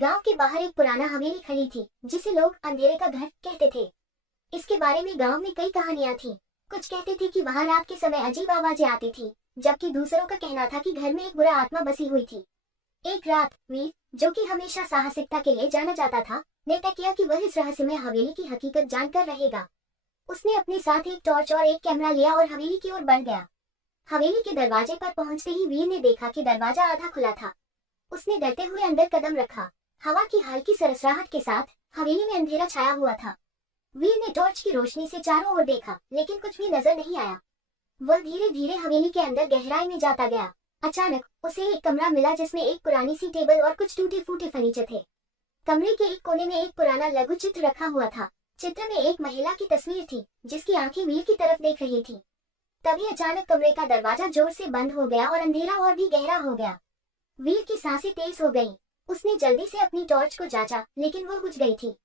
गांव के बाहर एक पुराना हवेली खड़ी थी जिसे लोग अंधेरे का घर कहते थे। इसके बारे में गांव में कई कहानियां थी। कुछ कहते थे कि वहां रात के समय अजीब आवाजें आती थी, जबकि दूसरों का कहना था कि घर में एक बुरा आत्मा बसी हुई थी। एक रात वीर, जो कि हमेशा साहसिकता के लिए जाना जाता था, ने तय किया कि वह इस रहस्यमय हवेली की हकीकत जानकर रहेगा। उसने अपने साथ एक टॉर्च और एक कैमरा लिया और हवेली की ओर बढ़ गया। हवेली के दरवाजे पर पहुंचते ही वीर ने देखा कि दरवाजा आधा खुला था। उसने डरते हुए अंदर कदम रखा। हवा की हल्की सरसराहट के साथ हवेली में अंधेरा छाया हुआ था। वीर ने टॉर्च की रोशनी से चारों ओर देखा, लेकिन कुछ भी नजर नहीं आया। वह धीरे धीरे हवेली के अंदर गहराई में जाता गया। अचानक उसे एक कमरा मिला जिसमें एक पुरानी सी टेबल और कुछ टूटे फूटे फर्नीचर थे। कमरे के एक कोने में एक पुराना लघु चित्र रखा हुआ था। चित्र में एक महिला की तस्वीर थी जिसकी आंखें वीर की तरफ देख रही थी। तभी अचानक कमरे का दरवाजा जोर से बंद हो गया और अंधेरा और भी गहरा हो गया। वीर की सांसें तेज हो गईं। उसने जल्दी से अपनी टॉर्च को जांचा, लेकिन वो बुझ गई थी।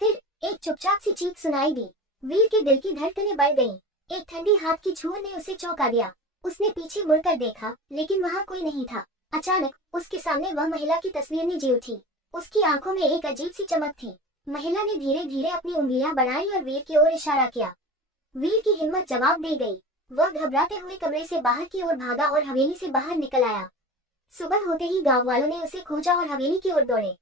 फिर एक चुपचाप सी चीख सुनाई दी। वीर के दिल की धड़कनें बढ़ गईं। एक ठंडी हाथ की छुआ ने उसे चौंका दिया। उसने पीछे मुड़कर देखा, लेकिन वहां कोई नहीं था। अचानक उसके सामने वह महिला की तस्वीर ने जी उठी। उसकी आंखों में एक अजीब सी चमक थी। महिला ने धीरे धीरे अपनी उंगलियां बढ़ाई और वीर की ओर इशारा किया। वीर की हिम्मत जवाब दे गई। वह घबराते हुए कमरे से बाहर की ओर भागा और हवेली से बाहर निकल आया। सुबह होते ही गांव वालों ने उसे खोजा और हवेली की ओर दौड़े।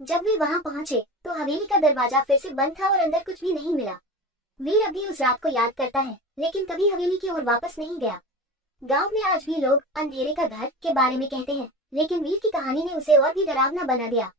जब वे वहां पहुंचे तो हवेली का दरवाजा फिर से बंद था और अंदर कुछ भी नहीं मिला। वीर अभी उस रात को याद करता है, लेकिन कभी हवेली की ओर वापस नहीं गया। गांव में आज भी लोग अंधेरे का घर के बारे में कहते हैं, लेकिन वीर की कहानी ने उसे और भी डरावना बना दिया।